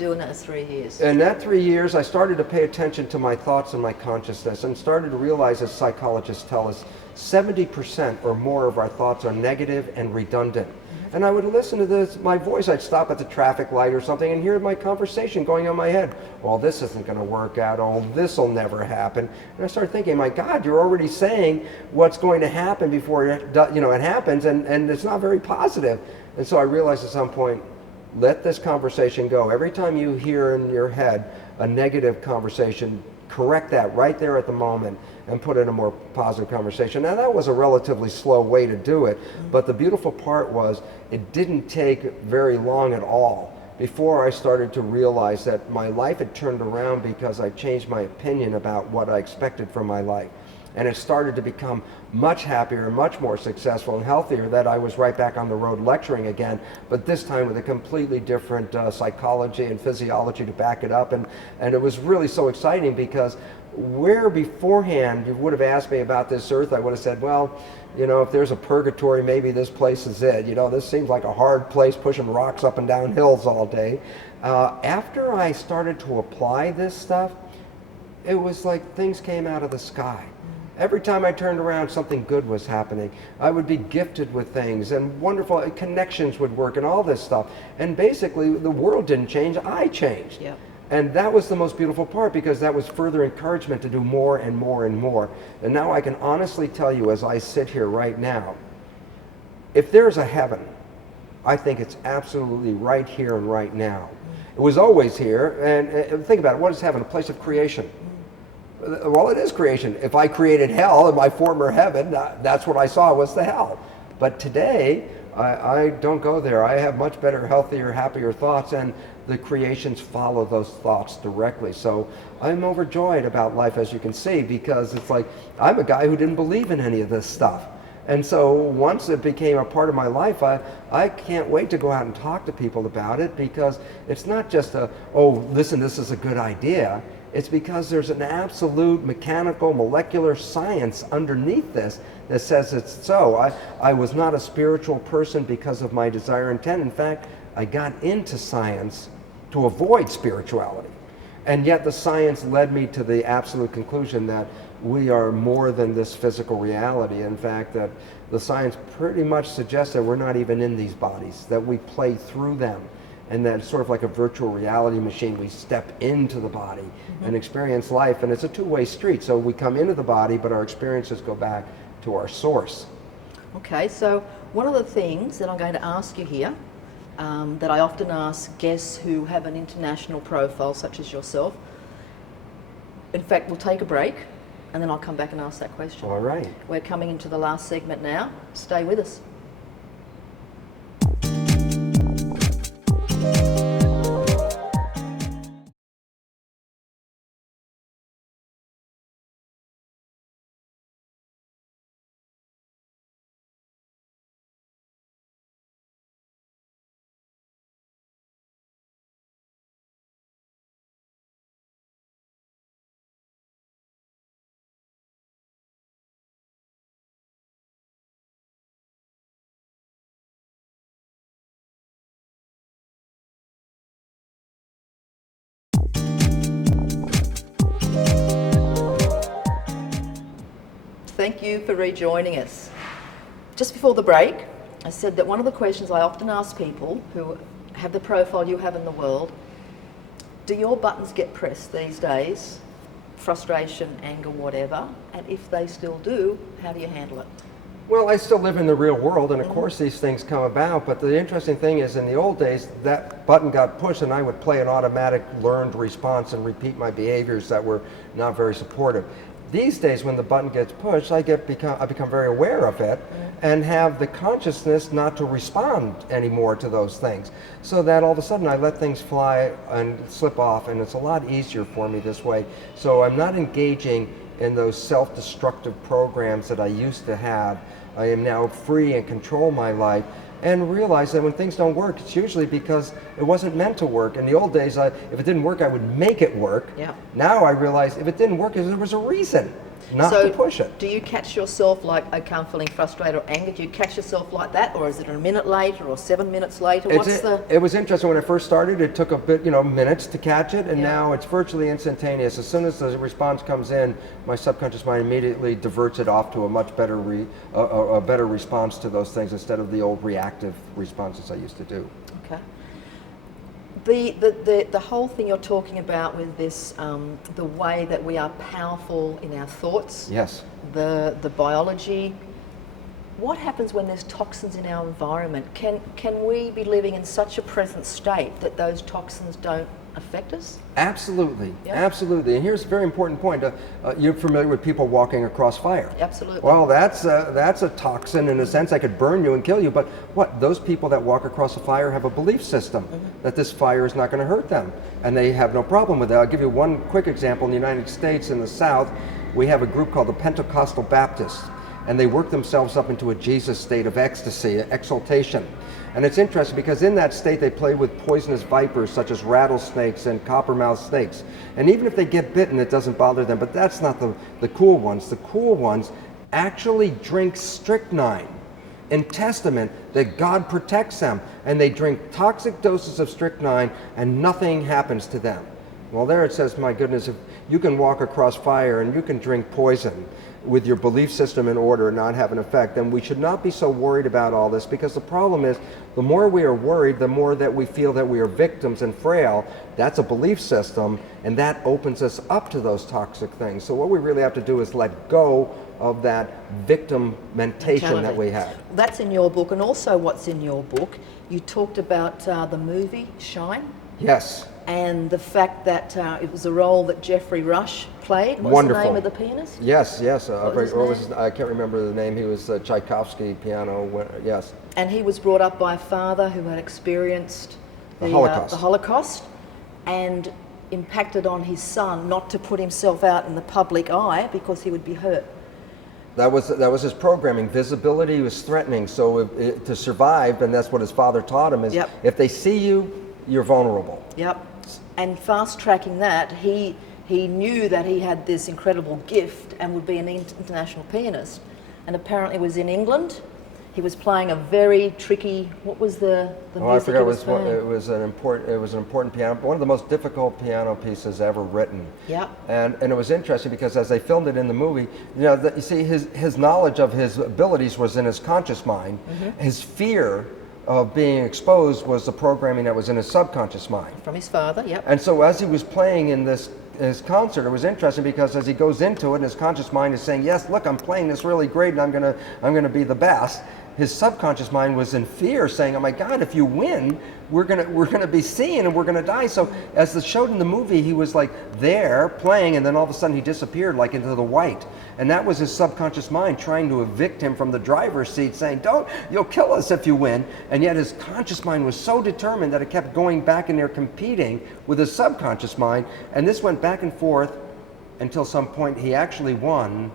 do in those 3 years? In that 3 years, I started to pay attention to my thoughts and my consciousness, and started to realize, as psychologists tell us, 70% or more of our thoughts are negative and redundant. And I would listen to my voice. I'd stop at the traffic light or something and hear my conversation going on in my head. Well, this isn't going to work out. Oh, this will never happen. And I started thinking, my God, you're already saying what's going to happen before it happens, and it's not very positive. And so I realized at some point, let this conversation go. Every time you hear in your head a negative conversation, correct that right there at the moment and put in a more positive conversation. Now, that was a relatively slow way to do it, but the beautiful part was it didn't take very long at all before I started to realize that my life had turned around because I changed my opinion about what I expected from my life. And it started to become much happier and much more successful and healthier, that I was right back on the road lecturing again, but this time with a completely different psychology and physiology to back it up. And it was really so exciting, because where beforehand you would have asked me about this earth, I would have said, well, if there's a purgatory, maybe this place is it. This seems like a hard place, pushing rocks up and down hills all day. After I started to apply this stuff, it was like things came out of the sky. Every time I turned around, something good was happening. I would be gifted with things, and wonderful connections would work, and all this stuff. And basically, the world didn't change, I changed. Yep. And that was the most beautiful part, because that was further encouragement to do more and more and more. And now I can honestly tell you, as I sit here right now, if there's a heaven, I think it's absolutely right here and right now. It was always here, and think about it, what is heaven? A place of creation. Well, it is creation. If I created hell in my former heaven, that's what I saw was the hell. But today, I don't go there. I have much better, healthier, happier thoughts, and the creations follow those thoughts directly. So I'm overjoyed about life, as you can see, because it's like, I'm a guy who didn't believe in any of this stuff. And so once it became a part of my life, I can't wait to go out and talk to people about it, because it's not just oh, listen, this is a good idea. It's because there's an absolute mechanical, molecular science underneath this that says it's so. I was not a spiritual person because of my desire and intent. In fact, I got into science to avoid spirituality. And yet the science led me to the absolute conclusion that we are more than this physical reality. In fact, that the science pretty much suggests that we're not even in these bodies, that we play through them. And that it's sort of like a virtual reality machine. We step into the body and experience life, and it's a two-way street. So we come into the body, but our experiences go back to our source. Okay, so one of the things that I'm going to ask you here, that I often ask guests who have an international profile, such as yourself, in fact, we'll take a break, and then I'll come back and ask that question. All right. We're coming into the last segment now. Stay with us. Thank you for rejoining us. Just before the break, I said that one of the questions I often ask people who have the profile you have in the world, do your buttons get pressed these days? Frustration, anger, whatever. And if they still do, how do you handle it? Well, I still live in the real world, and of course these things come about, but the interesting thing is, in the old days, that button got pushed and I would play an automatic learned response and repeat my behaviors that were not very supportive. These days, when the button gets pushed, I become very aware of it and have the consciousness not to respond anymore to those things. So that all of a sudden I let things fly and slip off, and it's a lot easier for me this way. So I'm not engaging in those self-destructive programs that I used to have. I am now free and control my life, and realize that when things don't work, it's usually because it wasn't meant to work. In the old days, if it didn't work, I would make it work. Yeah. Now I realize if it didn't work, there was a reason. not So to push it. do you catch yourself like, okay, I'm feeling frustrated or angry? Do you catch yourself like that, or is it a minute later or 7 minutes later? It was interesting when I first started. It took a bit, minutes to catch it, and Yeah. now it's virtually instantaneous. As soon as the response comes in, my subconscious mind immediately diverts it off to a much better a better response to those things instead of the old reactive responses I used to do. Okay. The whole thing you're talking about with this, the way that we are powerful in our thoughts, Yes. the biology. What happens when there's toxins in our environment? Can we be living in such a present state that those toxins don't affect us? Absolutely, Yeah. absolutely. And here's a very important point. You're familiar with people walking across fire. Absolutely. Well, that's a toxin in a sense. I could burn you and kill you, but what? Those people that walk across a fire have a belief system that this fire is not going to hurt them, and they have no problem with it. I'll give you one quick example. In the United States, in the South, we have a group called the Pentecostal Baptists, and they work themselves up into a Jesus state of ecstasy, exaltation. And it's interesting because in that state they play with poisonous vipers such as rattlesnakes and coppermouth snakes. And even if they get bitten, it doesn't bother them. But that's not the cool ones. The cool ones actually drink strychnine in testament that God protects them. And they drink toxic doses of strychnine and nothing happens to them. Well, there it says, my goodness, if you can walk across fire and you can drink poison with your belief system in order and not have an effect, then we should not be so worried about all this, because the problem is the more we are worried, the more that we feel that we are victims and frail. That's a belief system, and that opens us up to those toxic things. So what we really have to do is let go of that victim mentation that we have. That's in your book, and also what's in your book, you talked about the movie Shine. Yes. And the fact that it was a role that Jeffrey Rush played. What's Wonderful. the name of the pianist? Yes. What was his name? I can't remember the name. He was Tchaikovsky piano. Yes. And he was brought up by a father who had experienced The Holocaust. The Holocaust, and impacted on his son not to put himself out in the public eye because he would be hurt. That was his programming. Visibility was threatening. So to survive, and that's what his father taught him, is Yep. if they see you, you're vulnerable. Yep. And fast tracking that, he knew that he had this incredible gift and would be an international pianist. And apparently was in England. He was playing a very tricky. What was the music I forgot. he was playing? It was an important piano, one of the most difficult piano pieces ever written. Yeah. And it was interesting because as they filmed it in the movie, you see his knowledge of his abilities was in his conscious mind. His fear of being exposed was the programming that was in his subconscious mind. From his father, yep. And so as he was playing in his concert, it was interesting because as he goes into it, his conscious mind is saying, yes, look, I'm playing this really great and I'm gonna be the best. His subconscious mind was in fear, saying, oh my God, if you win, we're gonna be seen and we're gonna die. So as the showed in the movie, he was like there playing, and then all of a sudden he disappeared like into the white. And that was his subconscious mind trying to evict him from the driver's seat, saying, you'll kill us if you win. And yet his conscious mind was so determined that it kept going back in there competing with his subconscious mind. And this went back and forth until some point he actually won.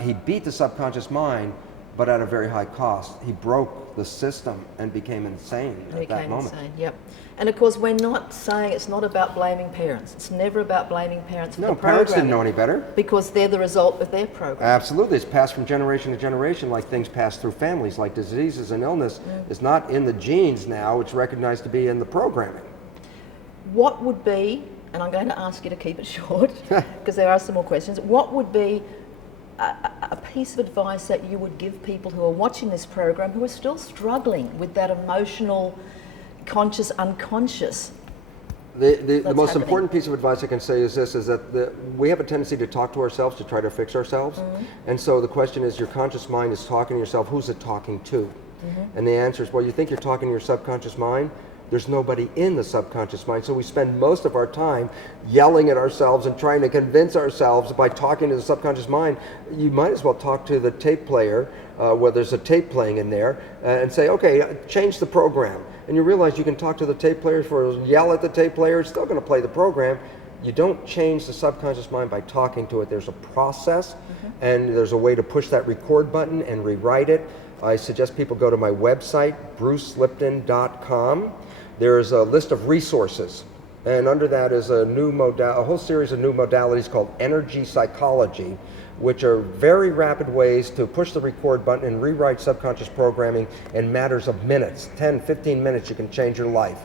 He beat the subconscious mind, but at a very high cost. He broke the system and became insane at that moment. Yep. And of course, we're not saying it's not about blaming parents. It's never about blaming parents for the No, programming. parents didn't know any better. Because they're the result of their program. Absolutely, it's passed from generation to generation, like things pass through families, like diseases and illness. It's not in the genes now, it's recognized to be in the programming. What would be, and I'm going to ask you to keep it short, because there are some more questions, what would be a piece of advice that you would give people who are watching this program who are still struggling with that emotional, conscious, unconscious? The most important piece of advice I can say is this, is that we have a tendency to talk to ourselves, to try to fix ourselves. And so the question is, your conscious mind is talking to yourself, who's it talking to? And the answer is, well, you think you're talking to your subconscious mind? There's nobody in the subconscious mind. So we spend most of our time yelling at ourselves and trying to convince ourselves by talking to the subconscious mind. You might as well talk to the tape player, where there's a tape playing in there, and say, okay, change the program. And you realize you can talk to the tape player, yell at the tape player, it's still going to play the program. You don't change the subconscious mind by talking to it. There's a process, and there's a way to push that record button and rewrite it. I suggest people go to my website, brucelipton.com. There's a list of resources, and under that is a whole series of new modalities called energy psychology, which are very rapid ways to push the record button and rewrite subconscious programming in matters of minutes. 10, 15 minutes, you can change your life.